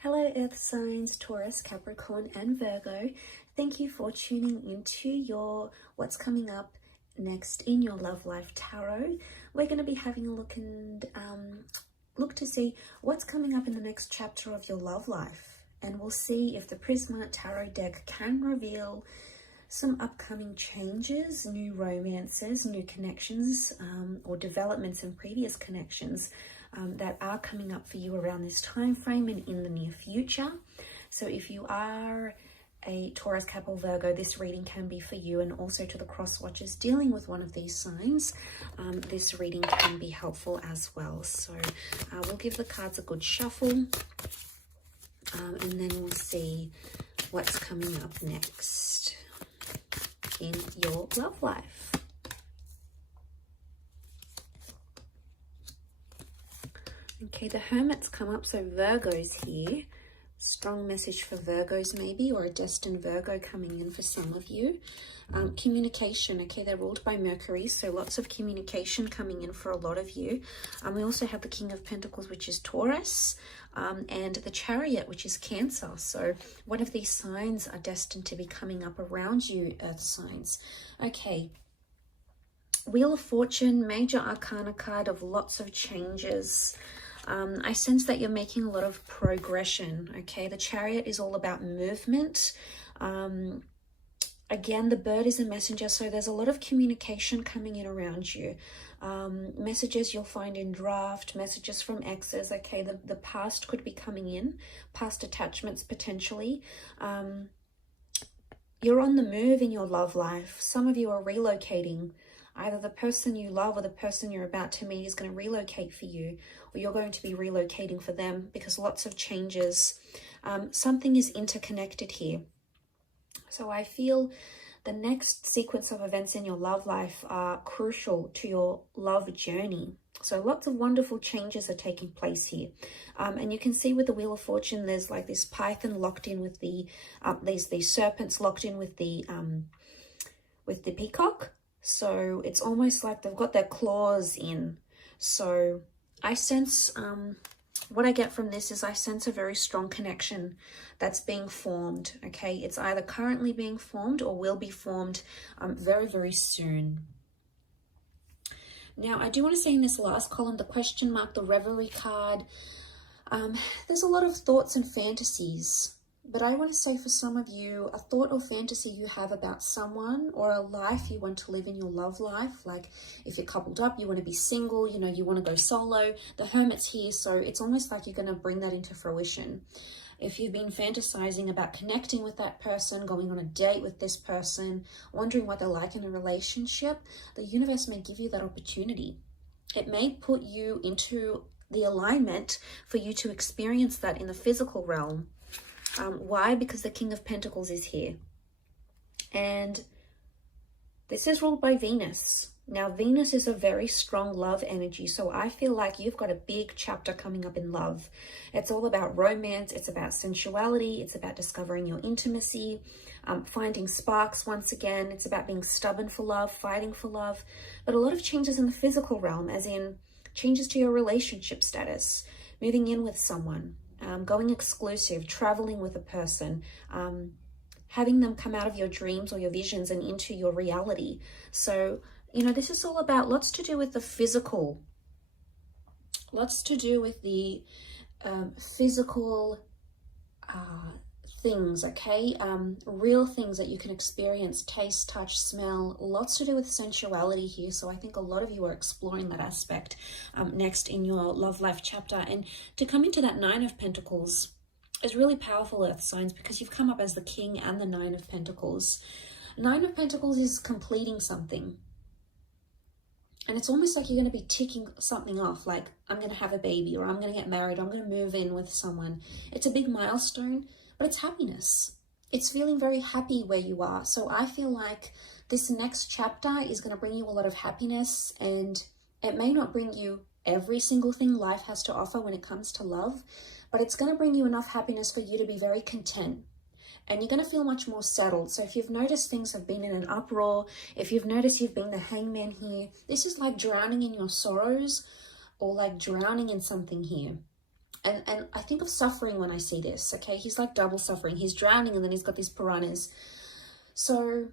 Hello Earth signs, Taurus, Capricorn and Virgo. Thank you for tuning into your what's coming up next in your love life tarot. We're going to be having a look and look to see what's coming up in the next chapter of your love life. And we'll see if the Prisma Tarot deck can reveal some upcoming changes, new romances, new connections, or developments in previous connections that are coming up for you around this time frame and in the near future. So if you are a Taurus, Cap or Virgo, this reading can be for you, and also to the cross watchers dealing with one of these signs, this reading can be helpful as well. So we'll give the cards a good shuffle, and then we'll see what's coming up next in your love life. Okay, the Hermit's come up, so Virgo's here. Strong message for Virgos maybe, or a destined Virgo coming in for some of you. Communication, okay, they're ruled by Mercury, so lots of communication coming in for a lot of you. We also have the King of Pentacles, which is Taurus, and the Chariot, which is Cancer. So one of these signs are destined to be coming up around you, Earth signs. Okay, Wheel of Fortune, major arcana card of lots of changes. I sense that you're making a lot of progression, okay? The Chariot is all about movement. Again, the bird is a messenger, so there's a lot of communication coming in around you. Messages you'll find in draft, messages from exes, okay? The past could be coming in, past attachments potentially. You're on the move in your love life. Some of you are relocating. Either the person you love or the person you're about to meet is going to relocate for you, or you're going to be relocating for them, because lots of changes. Something is interconnected here. So I feel the next sequence of events in your love life are crucial to your love journey. So lots of wonderful changes are taking place here. And you can see with the Wheel of Fortune, there's like this python locked in with the, these serpents locked in with the peacock. So it's almost like they've got their claws in. So I sense, what I get from this is I sense a very strong connection that's being formed, okay? It's either currently being formed or will be formed very, very soon. Now, I do want to say in this last column, the question mark, the Reverie card, there's a lot of thoughts and fantasies. But I want to say for some of you, a thought or fantasy you have about someone, or a life you want to live in your love life. Like if you're coupled up, you want to be single, you know, you want to go solo. The Hermit's here, so it's almost like you're going to bring that into fruition. If you've been fantasizing about connecting with that person, going on a date with this person, wondering what they're like in a relationship, the universe may give you that opportunity. It may put you into the alignment for you to experience that in the physical realm. Why? Because the King of Pentacles is here. And this is ruled by Venus. Now, Venus is a very strong love energy. So I feel like you've got a big chapter coming up in love. It's all about romance. It's about sensuality. It's about discovering your intimacy, finding sparks once again. It's about being stubborn for love, fighting for love. But a lot of changes in the physical realm, as in changes to your relationship status, moving in with someone. Going exclusive, traveling with a person, having them come out of your dreams or your visions and into your reality. So, you know, this is all about lots to do with the physical, lots to do with the physical things, okay? Real things that you can experience, taste, touch, smell, lots to do with sensuality here. So I think a lot of you are exploring that aspect next in your love life chapter. And to come into that Nine of Pentacles is really powerful, Earth signs, because you've come up as the King and the Nine of Pentacles. Nine of Pentacles is completing something. And it's almost like you're going to be ticking something off, like I'm going to have a baby, or I'm going to get married, or I'm going to move in with someone. It's a big milestone. But it's happiness. It's feeling very happy where you are. So I feel like this next chapter is going to bring you a lot of happiness, and it may not bring you every single thing life has to offer when it comes to love, but it's going to bring you enough happiness for you to be very content. And you're going to feel much more settled. So if you've noticed things have been in an uproar, if you've noticed you've been the hangman here, this is like drowning in your sorrows, or like drowning in something here. And I think of suffering when I see this, okay? He's like double suffering. He's drowning and then he's got these piranhas. So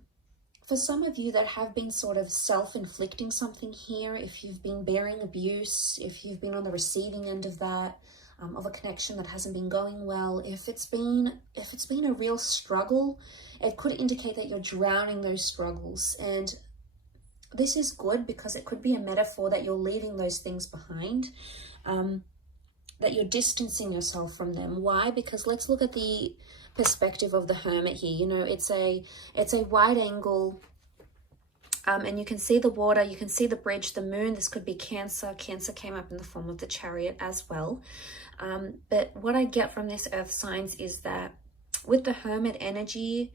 for some of you that have been sort of self-inflicting something here, if you've been bearing abuse, if you've been on the receiving end of that, of a connection that hasn't been going well, if it's been a real struggle, it could indicate that you're drowning those struggles. And this is good because it could be a metaphor that you're leaving those things behind, that you're distancing yourself from them. Why? Because let's look at the perspective of the Hermit here. You know, it's a wide angle, and you can see the water, you can see the bridge, the moon. This could be Cancer. Cancer came up in the form of the Chariot as well. But what I get from this earth signs is that with the Hermit energy,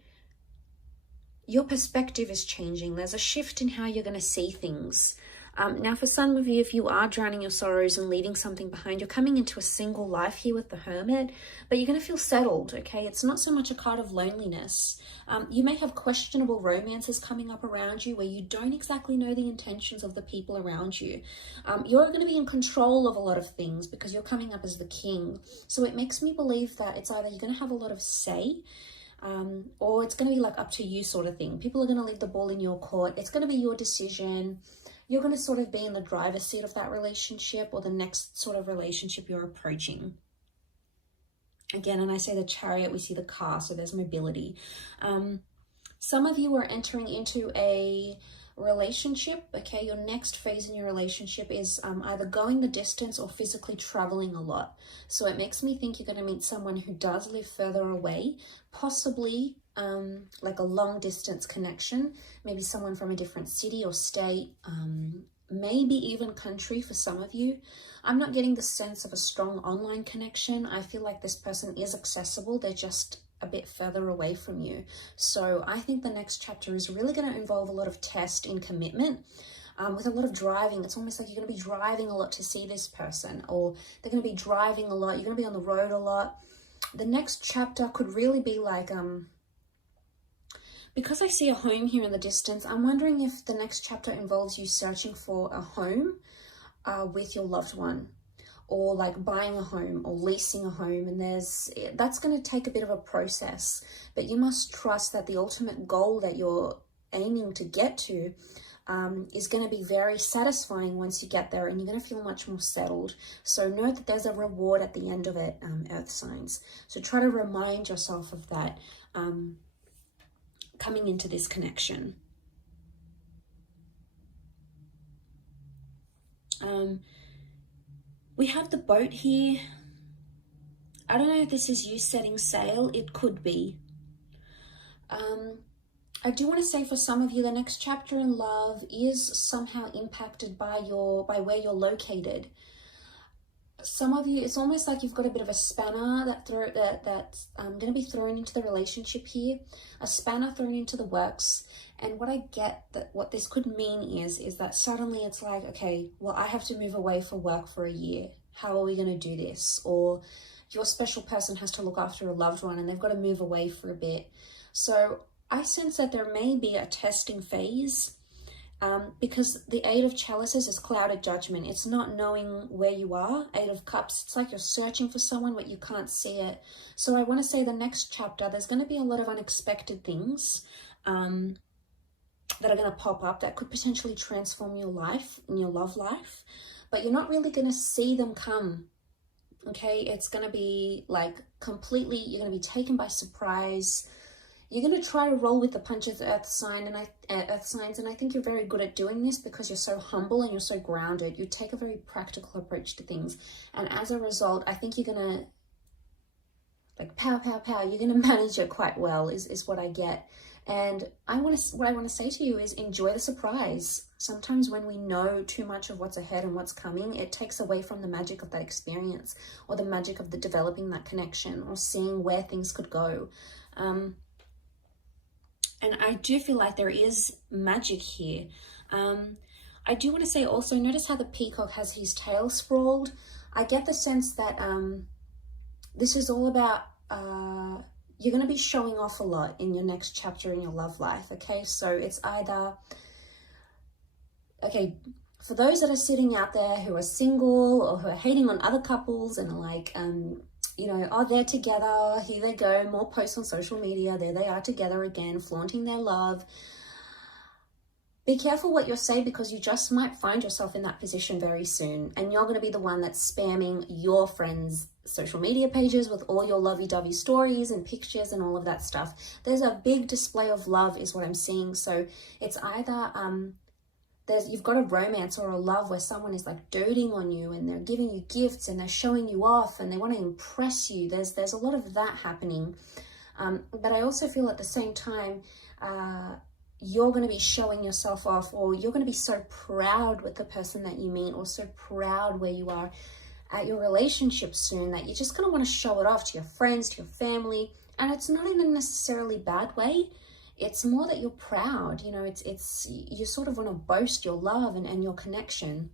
your perspective is changing. There's a shift in how you're going to see things. Now, for some of you, if you are drowning your sorrows and leaving something behind, you're coming into a single life here with the Hermit, but you're going to feel settled, okay? It's not so much a card of loneliness. You may have questionable romances coming up around you where you don't exactly know the intentions of the people around you. You're going to be in control of a lot of things because you're coming up as the king. So it makes me believe that it's either you're going to have a lot of say, or it's going to be like up to you sort of thing. People are going to leave the ball in your court. It's going to be your decision. You're going to sort of be in the driver's seat of that relationship or the next sort of relationship you're approaching. Again, and I say the Chariot, we see the car, so there's mobility. Some of you are entering into a relationship, okay? Your next phase in your relationship is either going the distance or physically traveling a lot. So it makes me think you're going to meet someone who does live further away, possibly like a long distance connection, maybe someone from a different city or state, maybe even country for some of you. I'm not getting the sense of a strong online connection. I feel like this person is accessible. They're just a bit further away from you. So I think the next chapter is really going to involve a lot of test in commitment, with a lot of driving. It's almost like you're going to be driving a lot to see this person, or they're going to be driving a lot. You're going to be on the road a lot. The next chapter could really be like, because I see a home here in the distance, I'm wondering if the next chapter involves you searching for a home with your loved one, or like buying a home or leasing a home. And that's going to take a bit of a process, but you must trust that the ultimate goal that you're aiming to get to is going to be very satisfying once you get there, and you're going to feel much more settled. So know that there's a reward at the end of it, earth signs. So try to remind yourself of that coming into this connection. We have the boat here. I don't know if this is you setting sail. It could be. I do want to say for some of you, the next chapter in love is somehow impacted by where you're located. Some of you, it's almost like you've got a bit of a spanner that's going to be thrown into the relationship here, a spanner thrown into the works. And what I get that what this could mean is that suddenly it's like, okay, well, I have to move away for work for a year. How are we going to do this? Or your special person has to look after a loved one and they've got to move away for a bit. So I sense that there may be a testing phase, because the Eight of Chalices is clouded judgment. It's not knowing where you are. Eight of Cups, it's like you're searching for someone but you can't see it. So I want to say the next chapter, there's going to be a lot of unexpected things that are going to pop up that could potentially transform your life and your love life, but you're not really going to see them come. Okay, it's going to be like completely, you're going to be taken by surprise. You're going to try to roll with the punches, earth signs, and I think you're very good at doing this because you're so humble and you're so grounded. You take a very practical approach to things, and as a result, I think you're going to like pow. You're going to manage it quite well. Is what I get. And what I want to say to you is enjoy the surprise. Sometimes when we know too much of what's ahead and what's coming, it takes away from the magic of that experience, or the magic of the developing that connection, or seeing where things could go. And I do feel like there is magic here. I do want to say also, notice how the peacock has his tail sprawled. I get the sense that this is all about, you're going to be showing off a lot in your next chapter in your love life, okay? So it's either, okay, For those that are sitting out there who are single or who are hating on other couples and are like, you know, oh, they're together, here they go, more posts on social media, there they are together again, flaunting their love. Be careful what you say, because you just might find yourself in that position very soon, and you're going to be the one that's spamming your friends' social media pages with all your lovey-dovey stories and pictures and all of that stuff. There's a big display of love is what I'm seeing. So it's either you've got a romance or a love where someone is like doting on you and they're giving you gifts and they're showing you off and they want to impress you. There's a lot of that happening. But I also feel at the same time, you're going to be showing yourself off, or you're going to be so proud with the person that you meet, or so proud where you are at your relationship soon, that you're just going to want to show it off to your friends, to your family. And it's not in a necessarily bad way. It's more that you're proud, you know, it's you sort of want to boast your love and your connection.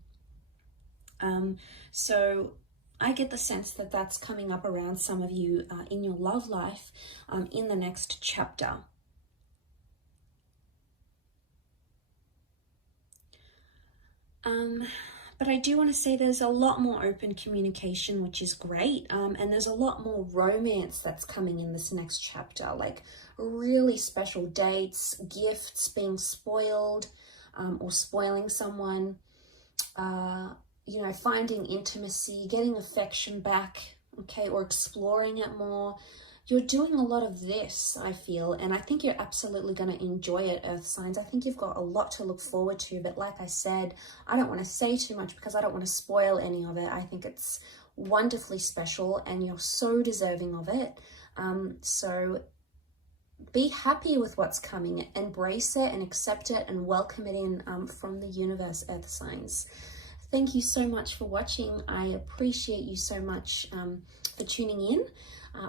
So I get the sense that that's coming up around some of you in your love life in the next chapter. But I do want to say there's a lot more open communication, which is great. And there's a lot more romance that's coming in this next chapter, like really special dates, gifts, being spoiled, or spoiling someone, you know, finding intimacy, getting affection back, okay, or exploring it more. You're doing a lot of this, I feel, and I think you're absolutely going to enjoy it, Earth signs. I think you've got a lot to look forward to, but like I said, I don't want to say too much because I don't want to spoil any of it. I think it's wonderfully special and you're so deserving of it. So be happy with what's coming, embrace it and accept it and welcome it in from the universe, Earth signs. Thank you so much for watching. I appreciate you so much for tuning in.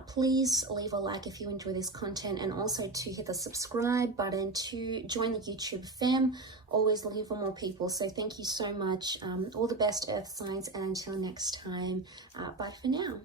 Please leave a like if you enjoy this content, and also to hit the subscribe button to join the YouTube fam. Always looking for more people. So thank you so much. All the best, Earth signs, and until next time, bye for now.